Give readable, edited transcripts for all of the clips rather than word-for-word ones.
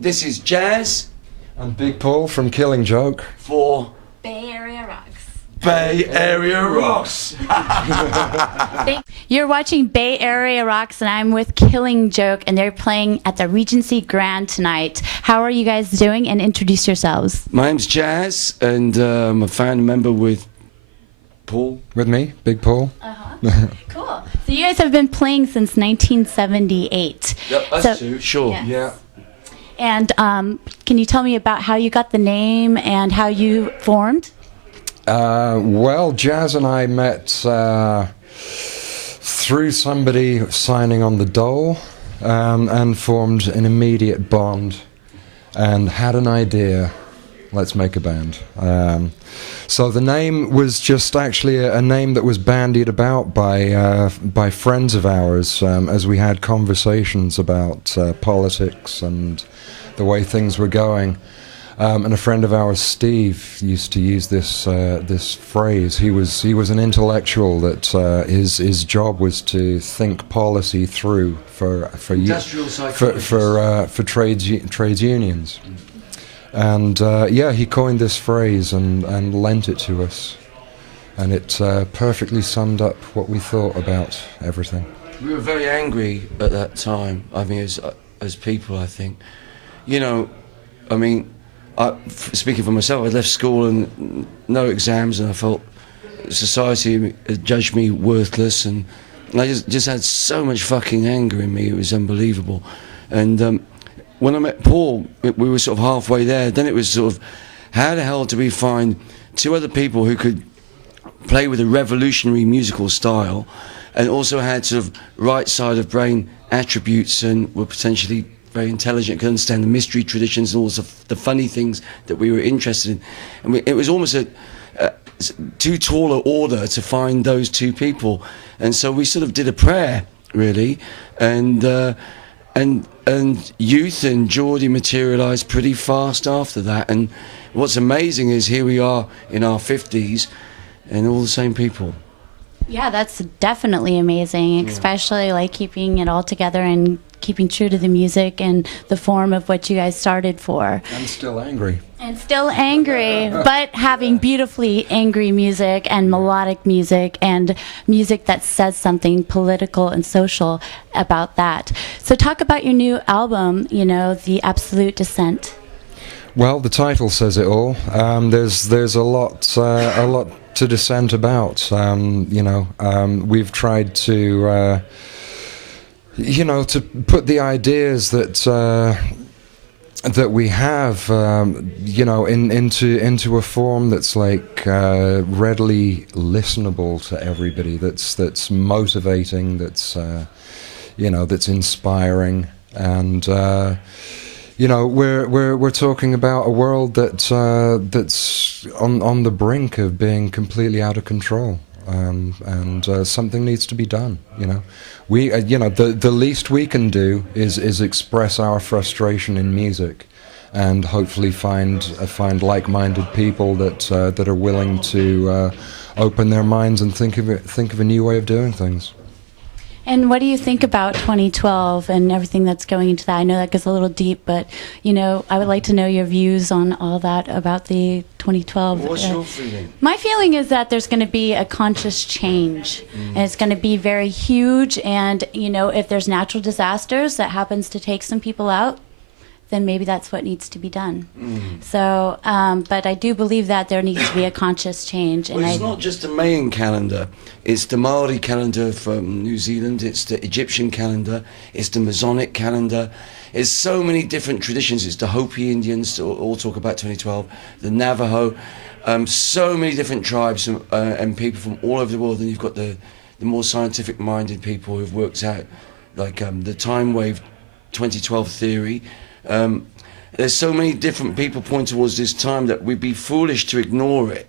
This is Jazz I'm Big Paul from Killing Joke. for Bay Area Rocks. Bay Area Rocks. You're watching Bay Area Rocks, and I'm with Killing Joke, and they're playing at the Regency Grand tonight. How are you guys doing? And introduce yourselves. My name's Jazz, and I'm a founding member with Paul. With me, Big Paul. Cool. So you guys have been playing since 1978. Yep, that's true, sure. Yes. Yeah. And can you tell me about how you got the name and how you formed? Well, Jazz and I met through somebody signing on the Dole and formed an immediate bond and had an idea. Let's make a band. So the name was just actually a name that was bandied about by friends of ours as we had conversations about politics and the way things were going. And a friend of ours, Steve, used to use this phrase. He was an intellectual that his job was to think policy through for trades unions. And he coined this phrase and lent it to us, and it perfectly summed up what we thought about everything. We were very angry at that time. I mean, as people, I think, speaking for myself, I left school and no exams, and I felt society had judged me worthless, and I just had so much fucking anger in me. It was unbelievable. And when I met Paul, we were sort of halfway there. Then it was sort of, how the hell do we find two other people who could play with a revolutionary musical style and also had sort of right side of brain attributes and were potentially very intelligent, could understand the mystery traditions and all the funny things that we were interested in. And it was almost a too tall an order to find those two people. And so we sort of did a prayer, really, and Youth and Geordie materialised pretty fast after that. And what's amazing is here we are in our 50s and all the same people. Yeah, that's definitely amazing, especially like keeping it all together and keeping true to the music and the form of what you guys started for. And still angry. And still angry, but having beautifully angry music and melodic music and music that says something political and social about that. So talk about your new album, The Absolute Descent. Well, the title says it all. There's a lot to dissent about. We've tried to to put the ideas that we have, into a form that's like readily listenable to everybody. That's motivating. That's that's inspiring. And we're talking about a world that's on the brink of being completely out of control. And something needs to be done. We, the least we can do is express our frustration in music, and hopefully find like-minded people that are willing to open their minds and think of a new way of doing things. And what do you think about 2012 and everything that's going into that? I know that goes a little deep, but, I would like to know your views on all that about the 2012. What's your feeling? My feeling is that there's going to be a conscious change, and it's going to be very huge. And, if there's natural disasters that happens to take some people out, then maybe that's what needs to be done. So, but I do believe that there needs to be a conscious change. And it's not just the Mayan calendar. It's the Maori calendar from New Zealand. It's the Egyptian calendar. It's the Masonic calendar. It's so many different traditions. It's the Hopi Indians, all talk about 2012, the Navajo. So many different tribes and people from all over the world. And you've got the more scientific-minded people who've worked out, like the time wave 2012 theory. There's so many different people point towards this time that we'd be foolish to ignore it.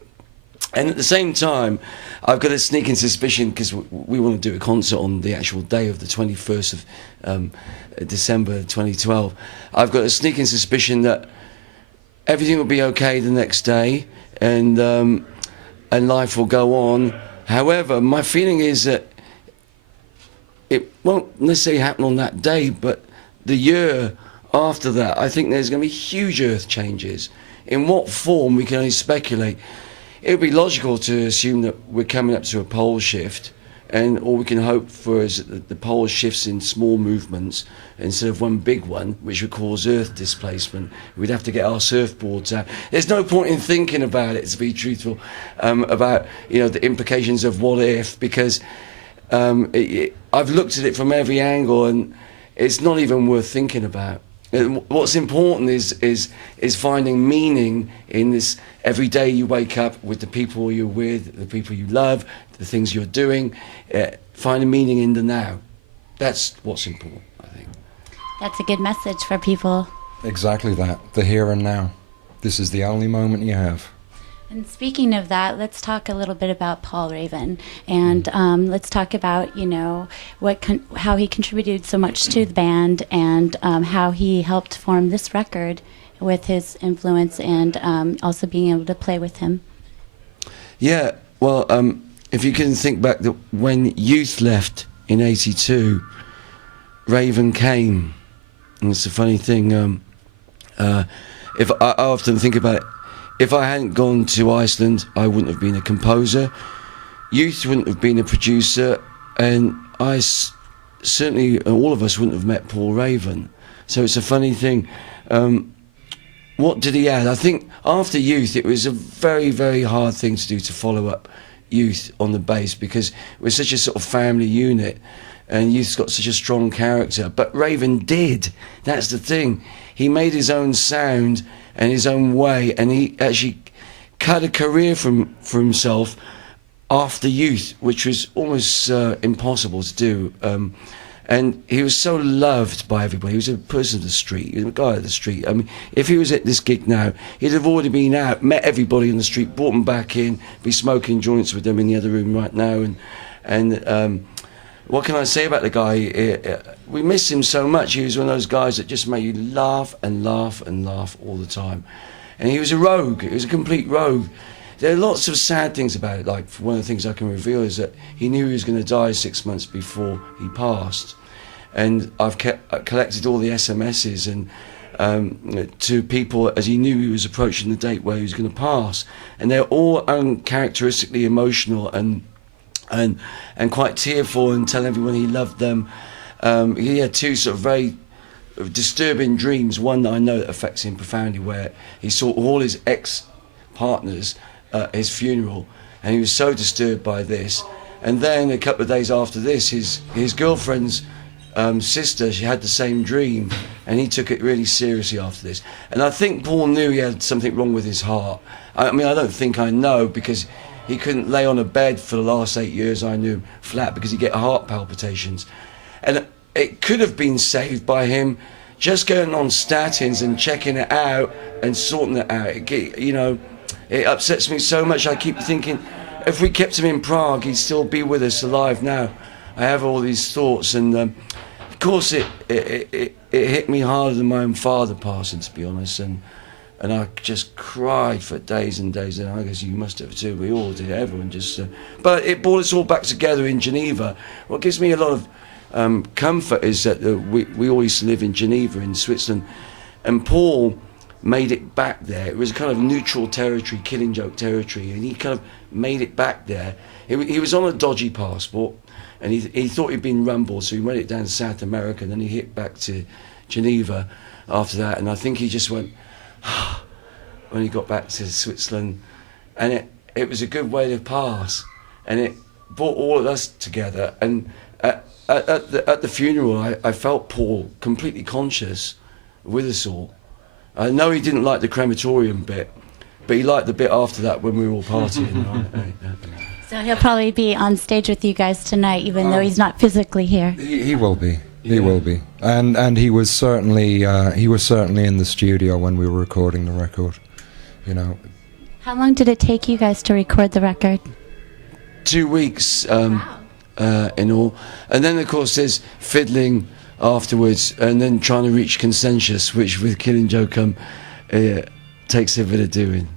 And at the same time, I've got a sneaking suspicion, because we want to do a concert on the actual day of the 21st of December 2012. I've got a sneaking suspicion that everything will be okay the next day, and life will go on. However, my feeling is that it won't necessarily happen on that day, but the year after that, I think there's going to be huge earth changes. In what form, we can only speculate. It would be logical to assume that we're coming up to a pole shift, and all we can hope for is that the pole shifts in small movements instead of one big one, which would cause earth displacement. We'd have to get our surfboards out. There's no point in thinking about it, to be truthful, about the implications of what if, because I've looked at it from every angle, and it's not even worth thinking about. And what's important is finding meaning in this. Every day you wake up with the people you're with, the people you love, the things you're doing. Finding meaning in the now. That's what's important, I think. That's a good message for people. Exactly that. The here and now. This is the only moment you have. And speaking of that, let's talk a little bit about Paul Raven, and let's talk about how he contributed so much to the band, and how he helped form this record with his influence, and also being able to play with him. Yeah, well, if you can think back that when Youth left in '82, Raven came, and it's a funny thing. If I often think about it. If I hadn't gone to Iceland, I wouldn't have been a composer. Youth wouldn't have been a producer, and certainly all of us wouldn't have met Paul Raven. So it's a funny thing. What did he add? I think after Youth, it was a very, very hard thing to do to follow up Youth on the bass, because we're such a sort of family unit, and Youth's got such a strong character. But Raven did. That's the thing. He made his own sound and his own way, and he actually cut a career for himself after Youth, which was almost impossible to do. And he was so loved by everybody. He was a person of the street. He was a guy of the street. I mean, if he was at this gig now, he'd have already been out, met everybody on the street, brought them back in, be smoking joints with them in the other room right now. And what can I say about the guy? We miss him so much. He was one of those guys that just made you laugh and laugh and laugh all the time. And he was a rogue. He was a complete rogue. There are lots of sad things about it. Like, one of the things I can reveal is that he knew he was going to die 6 months before he passed. And I've collected all the SMSs and to people as he knew he was approaching the date where he was going to pass. And they're all uncharacteristically emotional and quite tearful, and telling everyone he loved them. He had two sort of very disturbing dreams. One that I know that affects him profoundly, where he saw all his ex-partners at his funeral, and he was so disturbed by this. And then a couple of days after this, his girlfriend's sister, she had the same dream, and he took it really seriously after this. And I think Paul knew he had something wrong with his heart. I mean, I don't think I know, because he couldn't lay on a bed for the last 8 years. I knew him flat, because he'd get heart palpitations. And it could have been saved by him just going on statins and checking it out and sorting it out. It upsets me so much. I keep thinking, if we kept him in Prague, he'd still be with us alive now. I have all these thoughts, and of course it hit me harder than my own father passing, to be honest. And I just cried for days and days, and I guess you must have too. We all did, everyone just... but it brought us all back together in Geneva. What gives me a lot of comfort is that we all used to live in Geneva in Switzerland, and Paul made it back there. It was a kind of neutral territory, Killing Joke territory, and he kind of made it back there. He was on a dodgy passport, and he thought he'd been rumbled, so he went it down to South America, and then he hit back to Geneva after that, and I think he just went... when he got back to Switzerland, and it was a good way to pass, and it brought all of us together. And at the funeral, I felt Paul completely conscious with us all. I know he didn't like the crematorium bit, but he liked the bit after that when we were all partying. Right? So he'll probably be on stage with you guys tonight, even though he's not physically here. He will be. He will be, and he was certainly in the studio when we were recording the record. How long did it take you guys to record the record? 2 weeks in all, and then of course there's fiddling afterwards, and then trying to reach consensus, which with Killing Joke takes a bit of doing.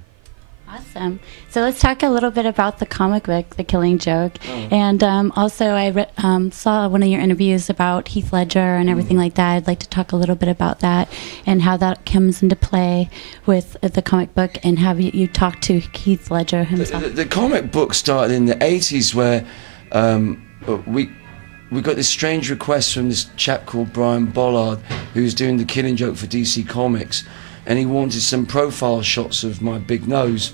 Awesome. Awesome. So let's talk a little bit about the comic book, The Killing Joke. And also I saw one of your interviews about Heath Ledger and everything like that. I'd like to talk a little bit about that and how that comes into play with the comic book and have you talk to Heath Ledger himself. The comic book started in the 80s where we got this strange request from this chap called Brian Bollard, who was doing The Killing Joke for DC Comics, and he wanted some profile shots of my big nose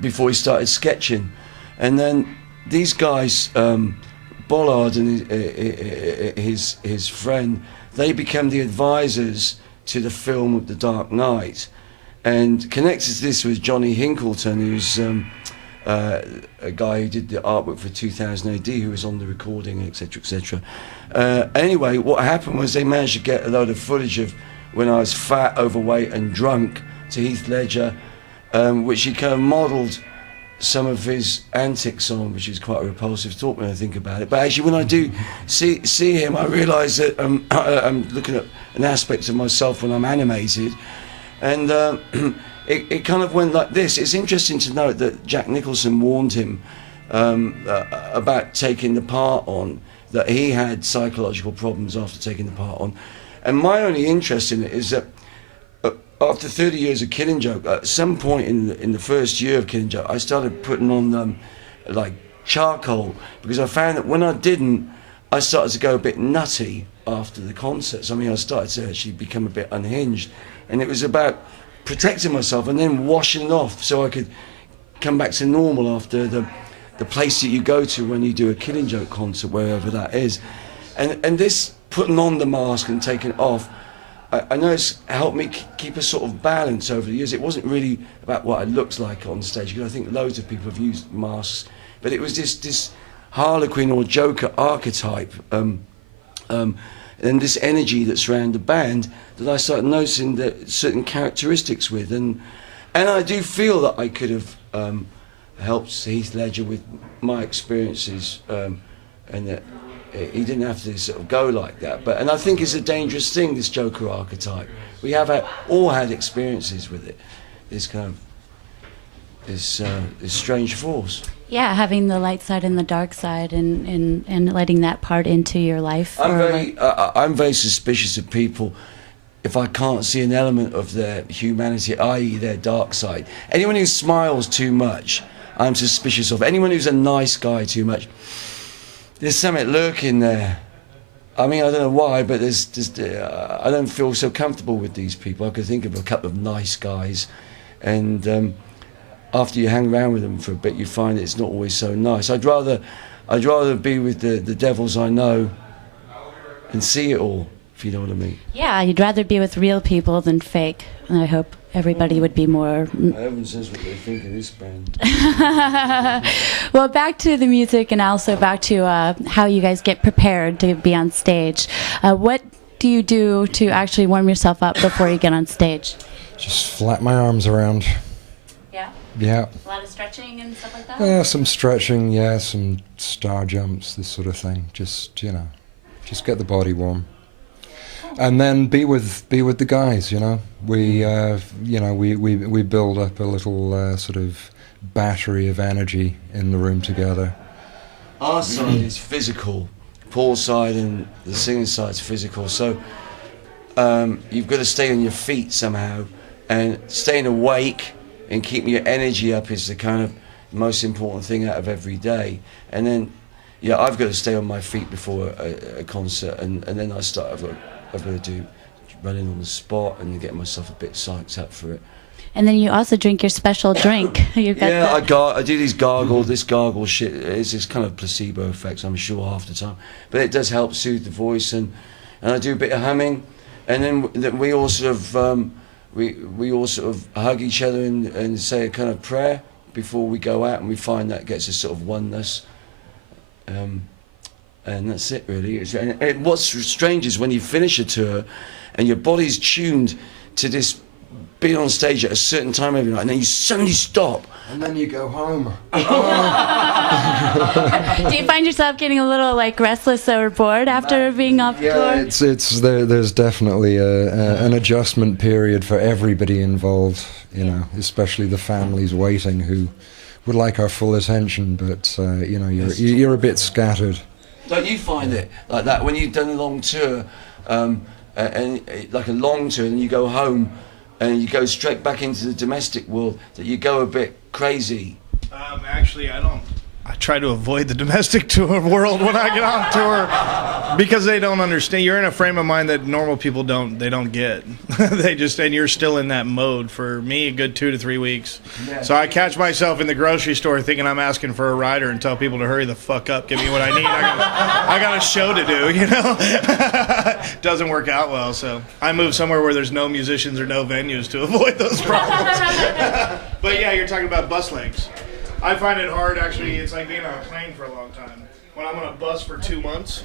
before he started sketching. And then these guys, Bollard and his friend, they became the advisors to the film of The Dark Knight. And connected to this was Johnny Hinkleton, who's a guy who did the artwork for 2000 AD, who was on the recording, etc., etc. Anyway, what happened was they managed to get a load of footage of when I was fat, overweight, and drunk to Heath Ledger, which he kind of modelled some of his antics on, which is quite a repulsive thought when I think about it. But actually, when I do see him, I realise that I'm looking at an aspect of myself when I'm animated, and it kind of went like this. It's interesting to note that Jack Nicholson warned him about taking the part on, that he had psychological problems after taking the part on. And my only interest in it is that after 30 years of Killing Joke, at some point in the first year of Killing Joke, I started putting on like charcoal, because I found that when I didn't, I started to go a bit nutty after the concerts. I mean, I started to actually become a bit unhinged, and it was about protecting myself and then washing it off so I could come back to normal after the place that you go to when you do a Killing Joke concert, wherever that is. And this putting on the mask and taking it off, I know it's helped me keep a sort of balance over the years. It wasn't really about what I looked like on stage, because I think loads of people have used masks, but it was this Harlequin or Joker archetype, and this energy that surrounded the band, that I started noticing that certain characteristics with, and I do feel that I could have helped Heath Ledger with my experiences, and that he didn't have to sort of go like that. And I think it's a dangerous thing, this Joker archetype. We have all had experiences with it. This kind of this strange force. Yeah, having the light side and the dark side, and letting that part into your life. I'm very suspicious of people if I can't see an element of their humanity, i.e. their dark side. Anyone who smiles too much, I'm suspicious of. Anyone who's a nice guy too much, there's something lurking there. I mean, I don't know why, but there's just I don't feel so comfortable with these people. I could think of a couple of nice guys, and after you hang around with them for a bit, you find it's not always so nice. I'd rather be with the devils I know and see it all, if you know what I mean. Yeah, you'd rather be with real people than fake. And I hope everybody would be more... Everyone says what they think of this band. Well, back to the music, and also back to how you guys get prepared to be on stage. What do you do to actually warm yourself up before you get on stage? Just flap my arms around. Yeah? Yeah. A lot of stretching and stuff like that? Some stretching, yeah, some star jumps, this sort of thing. Just, just get the body warm. And then be with the guys, We build up a little sort of battery of energy in the room together. Our side is physical. Paul's side and the singing side's physical. So you've got to stay on your feet somehow, and staying awake and keeping your energy up is the kind of most important thing out of every day. And then, I've got to stay on my feet before a concert, and then I start. I've got to do running on the spot and getting myself a bit psyched up for it. And then you also drink your special drink. I do this gargle shit. It's this kind of placebo effect, I'm sure, half the time. But it does help soothe the voice, and I do a bit of humming, and then we all sort of we all sort of hug each other and say a kind of prayer before we go out, and we find that gets a sort of oneness. And that's it, really. What's strange is when you finish a tour and your body's tuned to this being on stage at a certain time every night, and then you suddenly stop. And then you go home. Do you find yourself getting a little like restless or bored after being off tour? Yeah, there's definitely an adjustment period for everybody involved, you know, especially the families waiting who would like our full attention, but you know, you're a bit scattered. Don't you find it like that when you've done a long tour, and like a long tour, and you go home and you go straight back into the domestic world, that you go a bit crazy? Actually, I try to avoid the domestic tour world when I get on tour because they don't understand. You're in a frame of mind that normal people don't get. And you're still in that mode. For me, a good 2 to 3 weeks. Yeah. So I catch myself in the grocery store thinking I'm asking for a rider and tell people to hurry the fuck up, give me what I need. I got a show to do, you know? Doesn't work out well, so I move somewhere where there's no musicians or no venues to avoid those problems. But yeah, you're talking about bus lengths. I find it hard, actually. It's like being on a plane for a long time. When I'm on a bus for 2 months,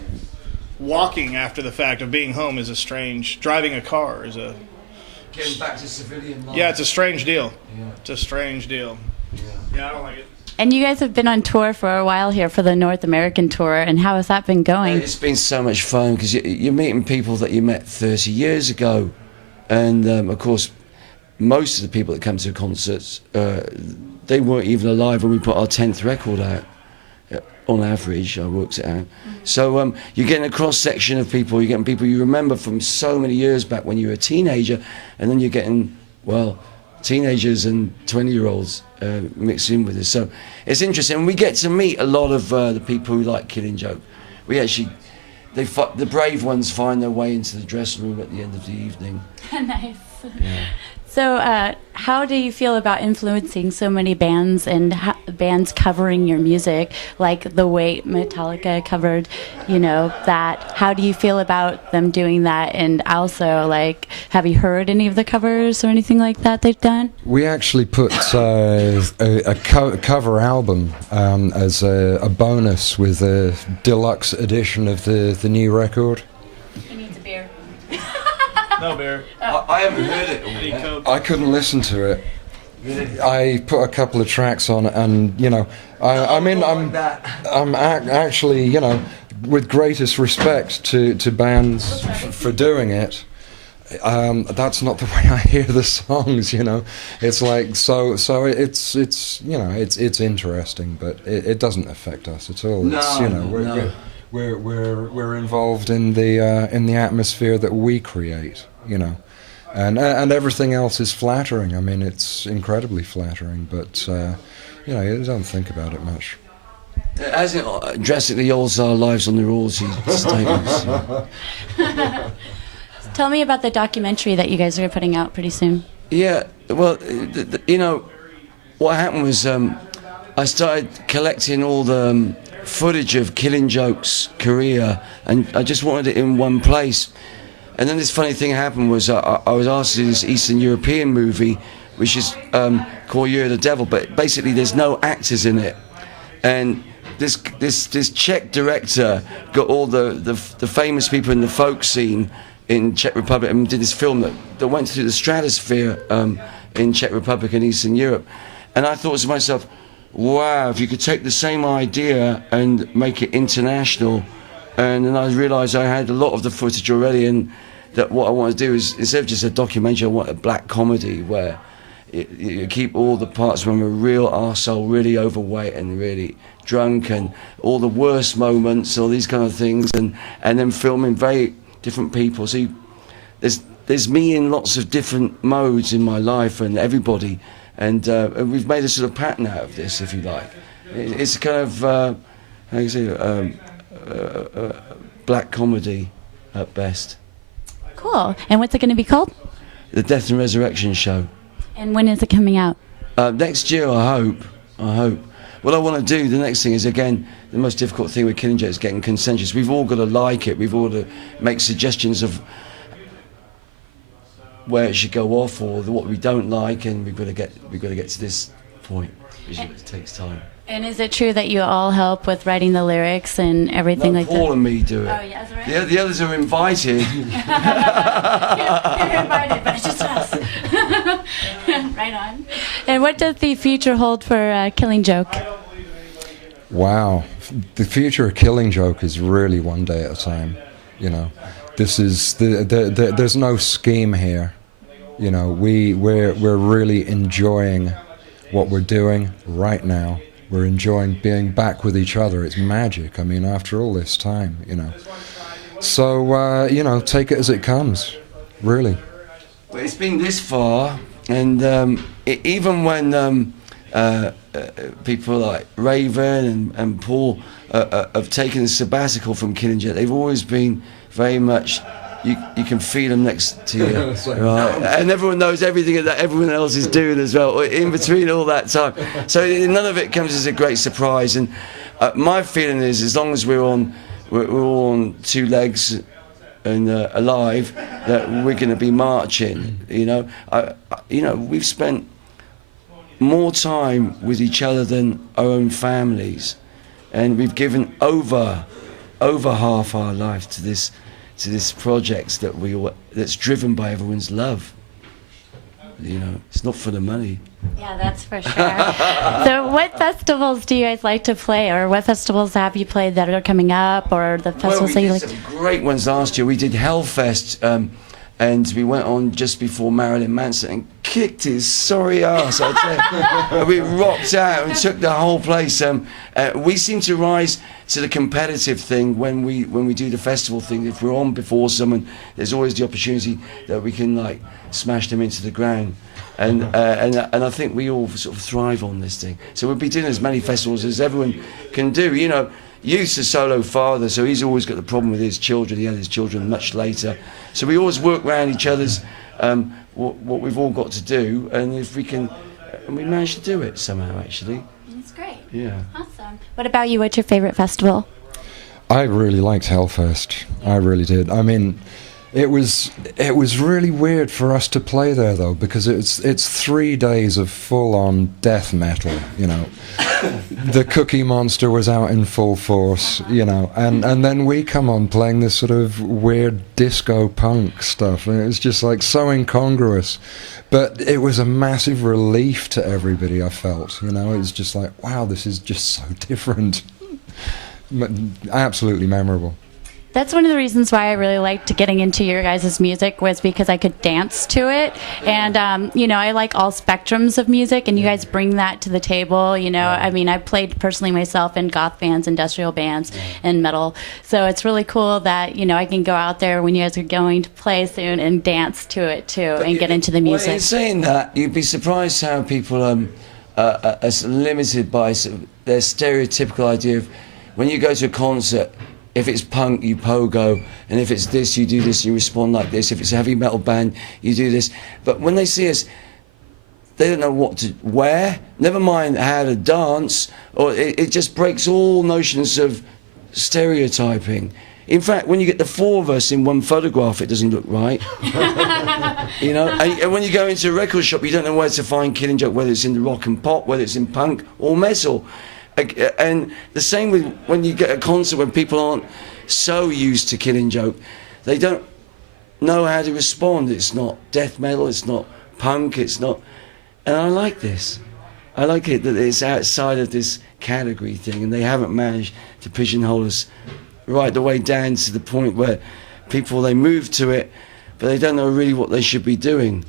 walking after the fact of being home is a strange. Driving a car is a. Getting back to civilian life. Yeah, it's a strange deal. Yeah. It's a strange deal. Yeah, I don't like it. And you guys have been on tour for a while here for the North American tour, and how has that been going? It's been so much fun because you're meeting people that you met 30 years ago, and of course, most of the people that come to concerts, they weren't even alive when we put our 10th record out. On average, I worked it out. So you're getting a cross-section of people. You're getting people you remember from so many years back when you were a teenager, and then you're getting, well, teenagers and 20-year-olds mixed in with us. So it's interesting. And we get to meet a lot of the people who like Killing Joke. We actually, the brave ones find their way into the dressing room at the end of the evening. Nice. Yeah. So how do you feel about influencing so many bands and bands covering your music, like The Weight, Metallica covered, you know, that? How do you feel about them doing that? And also, like, have you heard any of the covers or anything like that they've done? We actually put a cover album as a bonus with a deluxe edition of the new record. He needs a beer. No beer. I haven't heard it all. I couldn't listen to it. I put a couple of tracks on, and you know, I'm actually, you know, with greatest respect to bands for doing it. That's not the way I hear the songs, you know. It's like so it's you know, it's interesting, but it doesn't affect us at all. It's, you know, we're involved in the atmosphere that we create, you know, and everything else is flattering. I mean, it's incredibly flattering, but you know, you don't think about it much. As it drastically alters our lives on the royalty statements. Tell me about the documentary that you guys are putting out pretty soon. Yeah, well, you know, what happened was I started collecting all the footage of Killing Joke's career, and I just wanted it in one place. And then this funny thing happened was I was asked to do this Eastern European movie, which is called Year of the Devil, but basically there's no actors in it. And this Czech director got all the famous people in the folk scene in Czech Republic and did this film that went through the stratosphere in Czech Republic and Eastern Europe. And I thought to myself, wow, if you could take the same idea and make it international. And then I realised I had a lot of the footage already, and that what I want to do is, instead of just a documentary, I want a black comedy where you keep all the parts from a real arsehole, really overweight and really drunk, and all the worst moments, all these kind of things, and then filming very different people. So there's me in lots of different modes in my life, and everybody. And we've made a sort of pattern out of this, if you like. It's kind of, how do you say, black comedy at best. Cool. And what's it going to be called? The Death and Resurrection Show. And when is it coming out? Next year, I hope. What I want to do, the next thing is, again, the most difficult thing with Killing Joke is getting consensus. We've all got to like it. We've all got to make suggestions of where it should go off, or what we don't like, and we've got to get to this point, which it takes time. And is it true that you all help with writing the lyrics and everything like that? Paul and me do it. Oh, yeah, that's right. The others are invited. You're invited, but it's just us. Right on. And what does the future hold for Killing Joke? Wow, the future of Killing Joke is really one day at a time. You know, this is there's no scheme here. You know, we're really enjoying what we're doing right now. We're enjoying being back with each other. It's magic. I mean, after all this time, you know. So you know, take it as it comes. Really. But it's been this far, and even when people like Raven and Paul have taken a sabbatical from Killing Joke, they've always been very much. You can feel them next to you, right? And everyone knows everything that everyone else is doing as well, in between all that time. So none of it comes as a great surprise. And my feeling is, as long as we're all on two legs and alive, that we're going to be marching. You know, we've spent more time with each other than our own families, and we've given over half our life to this project that's driven by everyone's love. You know, it's not for the money. Yeah, that's for sure. So what festivals do you guys like to play, or what festivals have you played that are coming up, or the festivals that you like? We did some great ones last year. We did Hellfest, and we went on just before Marilyn Manson and kicked his sorry ass, I'd say. And we rocked out and took the whole place. We seem to rise to the competitive thing when we do the festival thing. If we're on before someone, there's always the opportunity that we can like smash them into the ground. And I think we all sort of thrive on this thing. So we'll be doing as many festivals as everyone can do. You know, Youth's a solo father, so he's always got the problem with his children. He had his children much later. So we always work around each other's, what we've all got to do, and if we can, and we managed to do it somehow, actually. That's great. Yeah. Awesome. What about you? What's your favorite festival? I really liked Hellfest. I really did. I mean, it was really weird for us to play there though, because it's 3 days of full-on death metal. You know, the Cookie Monster was out in full force. You know, and then we come on playing this sort of weird disco punk stuff, and it was just like so incongruous. But it was a massive relief to everybody. I felt, you know, it was just like, wow, this is just so different. Absolutely memorable. That's one of the reasons why I really liked getting into your guys' music, was because I could dance to it. And, you know, I like all spectrums of music, and you guys bring that to the table. You know, I mean, I played personally myself in goth bands, industrial bands, and metal. So it's really cool that, you know, I can go out there when you guys are going to play soon and dance to it, too, and get into the music. Well, in saying that, you'd be surprised how people are limited by their stereotypical idea of when you go to a concert. If it's punk, you pogo, and if it's this, you do this, you respond like this. If it's a heavy metal band, you do this. But when they see us, they don't know what to wear, never mind how to dance, or it just breaks all notions of stereotyping. In fact, when you get the four of us in one photograph, it doesn't look right. You know, and when you go into a record shop, you don't know where to find Killing Joke, whether it's in the rock and pop, whether it's in punk or metal. And the same with when you get a concert when people aren't so used to Killing Joke, they don't know how to respond. It's not death metal, it's not punk, it's not. And I like this. I like it that it's outside of this category thing, and they haven't managed to pigeonhole us right the way down to the point where people, they move to it, but they don't know really what they should be doing.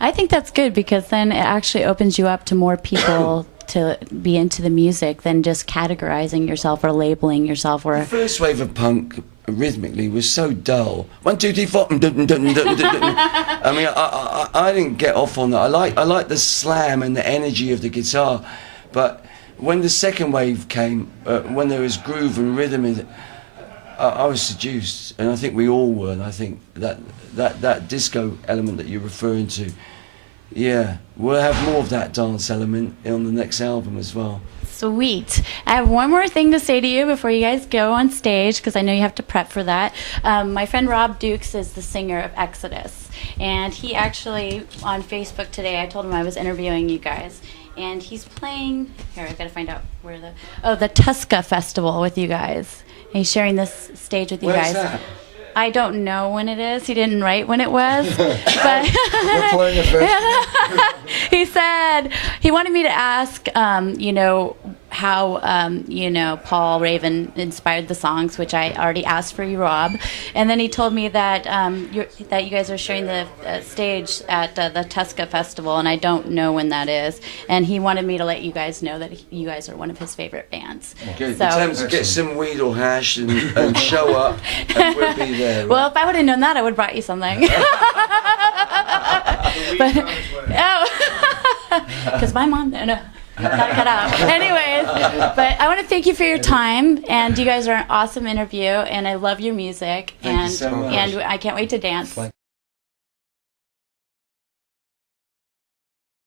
I think that's good, because then it actually opens you up to more people to be into the music than just categorizing yourself or labeling yourself. Or the first wave of punk rhythmically was so dull. 1, 2, 3, 4. I mean, I didn't get off on that. I like the slam and the energy of the guitar, but when the second wave came, when there was groove and rhythm in it, I was seduced, and I think we all were. And I think that disco element that you're referring to, yeah, we'll have more of that dance element on the next album as well. Sweet. I have one more thing to say to you before you guys go on stage, because I know you have to prep for that. My friend Rob Dukes is the singer of Exodus, and he actually, on Facebook today, I told him I was interviewing you guys, and he's playing, here, I've got to find out where the Tuska Festival with you guys. And he's sharing this stage with you Where's guys. That? I don't know when it is. He didn't write when it was. But We're playing a festival. He said he wanted me to ask, how Paul Raven inspired the songs, which I already asked for you, Rob, and then he told me that that you guys are sharing the stage at the Tuska Festival, and I don't know when that is, and he wanted me to let you guys know that you guys are one of his favorite bands. Good. So, Tell him to get some weed or hash and show up, and we'll be there. Right? well, if I would have known that, I would have brought you something. Because my mom, no. Cut out. Anyways, but I want to thank you for your time, and you guys are an awesome interview, and I love your music, Thank you so much. and I can't wait to dance.